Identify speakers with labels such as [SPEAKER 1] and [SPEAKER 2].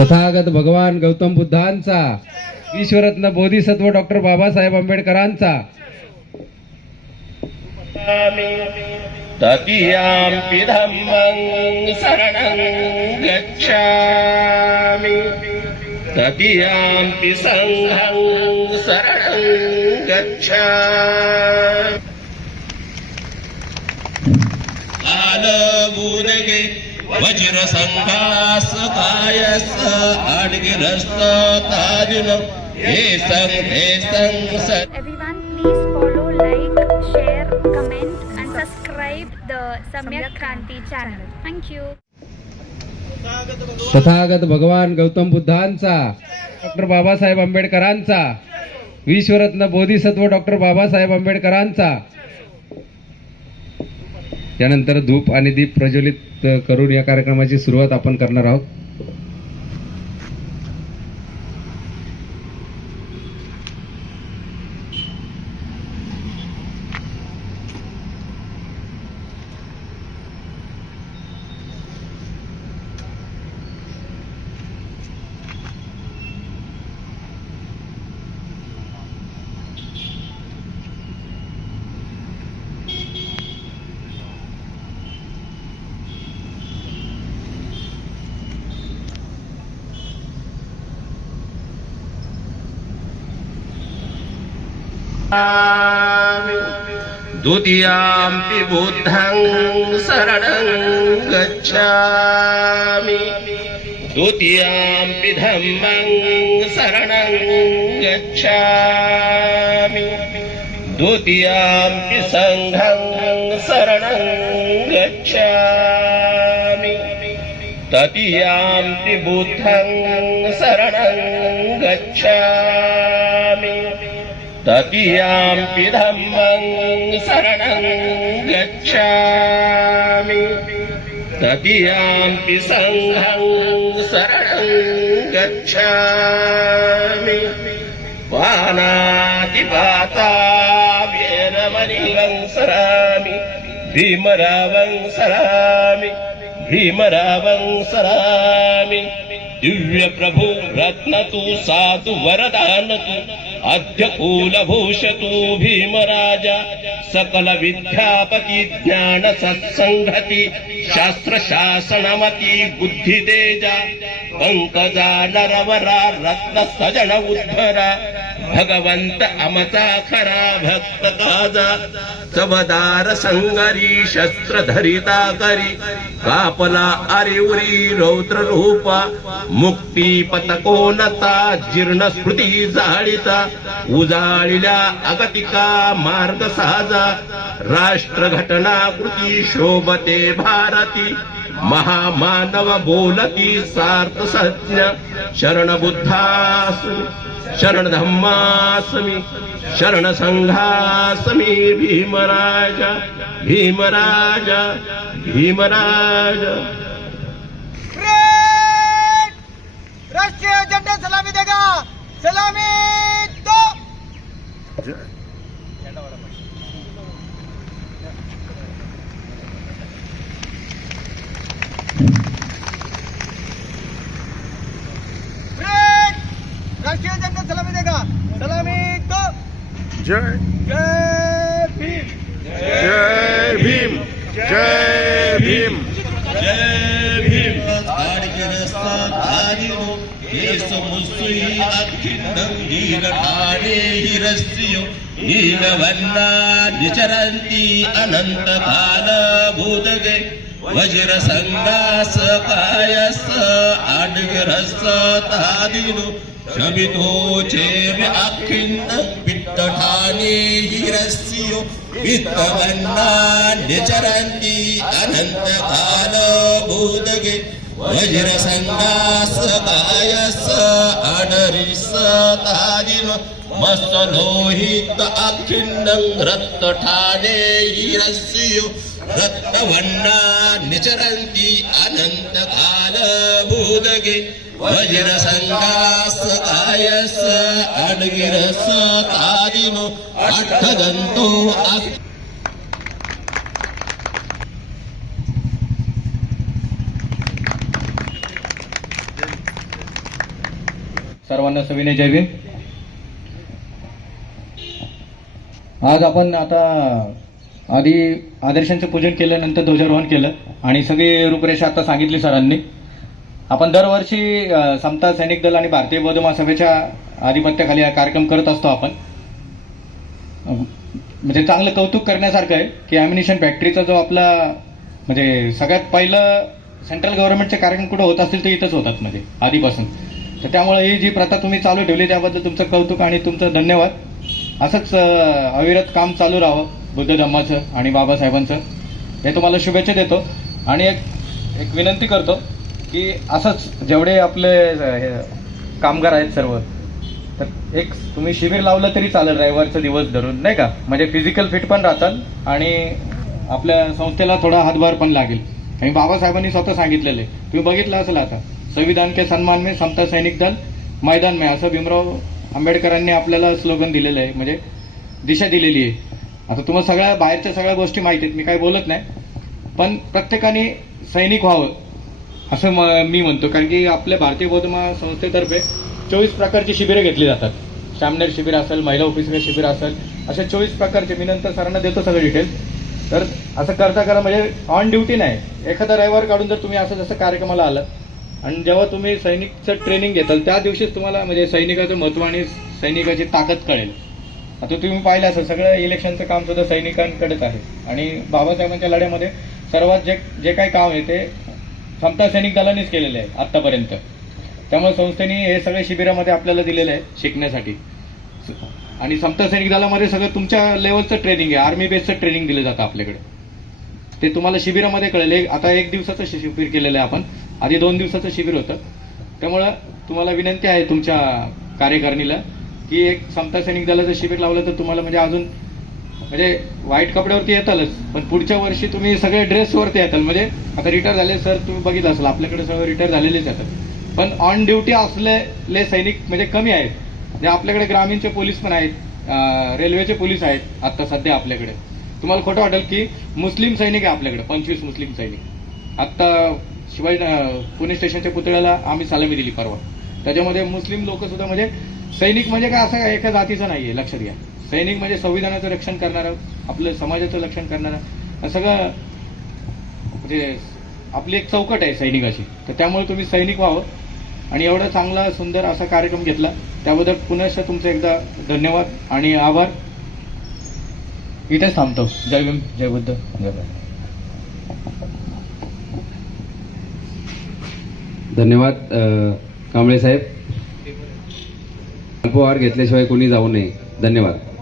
[SPEAKER 1] तथागत भगवान गौतम बुद्धांचा ईश्वरत्न बोधिसत्व डॉक्टर बाबासाहेब आंबेडकरांचा.
[SPEAKER 2] तदीयाम्पि धम्मं शरणं गच्छामि। सङ्घं शरणं गच्छामि। कालबुदगे वज्रसङ्घास कायस अड्गिरस्त तादिन हे सं हे सं सत्
[SPEAKER 3] Everyone, please follow, like, share, comment, and subscribe the Samyak Kranti channel. Thank you.
[SPEAKER 1] Tathagata भगवान गौतम बुद्धांचा डॉक्टर बाबासाहेब आंबेडकरांचा विश्वरत्न बोधिसत्व डॉक्टर बाबासाहेब आंबेडकरांचा त्यानंतर धूप आणि दीप प्रज्वलित करून या कार्यक्रमाची सुरुवात आपण करणार आहोत.
[SPEAKER 2] द्वितीयाम्पि बुद्धं शरणं गच्छामि। द्वितीयाम्पि धम्मं शरणं गच्छामि। द्वितीयाम्पि सङ्घं शरणं गच्छामि। तदीयाम्पि बुद्धं शरणं गच्छामि तदीयाम्पि धम्मं शरणं गच्छामि। तदीयाम्पि सङ्घं शरणं गच्छामि। पानातिपाता वीरमणिवं सरामि। भीमरावं सरामि। भीमरावं सरामि। दिव्यप्रभु रत्नतु साधु वरदानतु अद्य कूलभूषतु भीम राजा सकलविद्यापति ज्ञानसत्सङ्घति शास्त्र शासनमती बुद्धी देजा पंकजा नरवरा रत्न सजन उद्धरा भगवंत अमता खरा भक्त काजा चबदार संगरी शस्त्र धरिता करी कापला अरिउरी रौद्र रूपा मुक्ती पतकोनता जीर्ण स्मृती जाळीता उजाळिल्या अगतिका मार्ग साजा राष्ट्र घटना कृती शोभते भारती महामानव बोलती सार्थ सज्ञ। शरण बुद्धास्मी शरण धम्मास्मी शरण संघास्मी भीमराजा भीमराजा भीमराजा।
[SPEAKER 4] ग्रेट! राष्ट्रीय झंडा सलामी देगा। सलामी दो। झंडा सलामी देगा सलामी दो
[SPEAKER 5] जय।
[SPEAKER 4] जय भीम।
[SPEAKER 5] जय भीम। जय भीम।
[SPEAKER 2] जय भीम नीलवन्ना निचरन्ति अनन्तकाल भूतगे वज्र संगास कायस आडगरस तादिनो शमितो चेम अखिन्न पित्तठाने हिरस्यो वित्तमन्ना निचरन्ति अनन्तकाल भूतगे वज्र संगास कायस आडरिस तादिनो मस्तलोहित अखिन्नं रक्तठाने हिरस्यो रक्तवन्ना निचरन्ति अनन्तकाल भूदगे वज्रसङ्गास कायस अड्गिरस तादिनो अट्ठदन्तो अक्
[SPEAKER 6] सर्वांना सविनय जय आज आपण आता आधी आदर्शांचं पूजन केल्यानंतर ध्वजारोहण केलं. आणि सगळी रूपरेषा आता सांगितली सरांनी. आपण दरवर्षी समता सैनिक दल आणि भारतीय बौद्ध महासभेच्या आधिपत्याखाली हा कार्यक्रम करत असतो आपण. म्हणजे चांगलं कौतुक करण्यासारखं आहे की ॲम्युनिशन फॅक्टरीचा जो आपला म्हणजे सगळ्यात पहिलं सेंट्रल गव्हर्नमेंटचे कार्यक्रम कुठं होत असतील ते इथंच होतात म्हणजे आधीपासून. तर त्यामुळे ही जी प्रथा तुम्ही चालू ठेवली त्याबद्दल तुमचं कौतुक आणि तुमचं धन्यवाद. असंच अविरत काम चालू राहावं. बुद्ध धम्माचं आणि बाबासाहेबांचं हे तुम्हाला शुभेच्छा देतो. आणि एक एक विनंती करतो की असंच जेवढे आपले हे कामगार आहेत सर्व तर एक तुम्ही शिबिर लावलं तरी चालेल रविवारचा दिवस धरून नाही का? म्हणजे फिजिकल फिट पण राहतात आणि आपल्या संस्थेला थोडा हातभार पण लागेल. आणि बाबासाहेबांनी स्वतः सांगितलेलं आहे. तुम्ही बघितलं असेल आता संविधान के सन्मान में समता सैनिक दल मैदान में असं भीमराव आंबेडकरांनी आपल्याला स्लोगन दिलेलं आहे. म्हणजे दिशा दिलेली आहे. आता तुम्हाला सगळ्या बाहेरच्या सगळ्या गोष्टी माहिती आहेत मी काही बोलत नाही. पण प्रत्येकाने सैनिक व्हावं असं म- मी म्हणतो. कारण की आपल्या भारतीय बौद्धमा संस्थेतर्फे चोवीस प्रकारची शिबिरं घेतली जातात. सामनेर शिबिर असेल महिला ऑफिसर शिबिर असेल अशा चोवीस प्रकारचे मी नंतर सरांना देतो सगळे डिटेल्स तर असं करता करा म्हणजे ऑन ड्युटी नाही. एखादा रविवार काढून जर तुम्ही असं जसं कार्यक्रमाला आलं आणि जेव्हा तुम्ही सैनिकचं ट्रेनिंग घेताल त्या दिवशीच तुम्हाला म्हणजे सैनिकाचं महत्त्व आणि सैनिकाची ताकद कळेल. आता तुम्ही पाहिलं असेल सगळं इलेक्शनचं काम सुद्धा सैनिकांकडेच आहे. आणि बाबासाहेबांच्या लढ्यामध्ये सर्वात जे जे काय काम आहे ते समता सैनिक दलानेच केलेले आहे आत्तापर्यंत. त्यामुळे संस्थेने हे सगळे शिबिरामध्ये आपल्याला दिलेलं आहे शिकण्यासाठी. आणि समता सैनिक दलामध्ये सगळं तुमच्या लेवलचं ट्रेनिंग आहे आर्मी बेसचं ट्रेनिंग दिलं जातं आपल्याकडे. ते तुम्हाला शिबिरामध्ये कळेल. एक- आता एक दिवसाचं शि- शिबिर केलेलं आहे आपण. आधी दोन दिवसाचं शिबिर होतं. त्यामुळं तुम्हाला विनंती आहे तुमच्या कार्यकारिणीला. की एक समता सैनिक दलाचं शिबिर लावलं तर तुम्हाला म्हणजे अजून म्हणजे वाईट कपड्यावरती येतालच. पण पुढच्या वर्षी तुम्ही सगळे ड्रेसवरती येताल. म्हणजे आता रिटायर झाले सर तुम्ही बघितलं असाल आपल्याकडे सगळं रिटायर झालेलेच येतात पण ऑन ड्युटी असलेले सैनिक म्हणजे कमी आहेत. जे आपल्याकडे ग्रामीणचे पोलीस पण आहेत रेल्वेचे पोलीस आहेत आता सध्या आपल्याकडे. तुम्हाला खोटं वाटेल की मुस्लिम सैनिक आहे आपल्याकडे पंचवीस मुस्लिम सैनिक. आत्ता शिवाय पुणे स्टेशनच्या पुतळ्याला आम्ही सलामी दिली परवा. त्याच्यामध्ये मुस्लिम लोक सुद्धा म्हणजे सैनिक म्हणजे काय असं एका जातीचं नाहीये लक्षात घ्या सैनिक म्हणजे संविधानाचं रक्षण करणारं आपलं समाजाचं रक्षण करणारं. सगळं म्हणजे आपली एक चौकट आहे सैनिकाची. तर त्यामुळे तुम्ही सैनिक व्हावं. आणि एवढा चांगला सुंदर असा कार्यक्रम घेतला. त्याबद्दल पुनश्च तुमचं एकदा धन्यवाद आणि आभार. इथेच थांबतो. जय भीम जय बुद्ध. जय
[SPEAKER 1] धन्यवाद कांबळे साहेब. अल्पहार घेतल्याशिवाय कोणी जाऊ नये. धन्यवाद.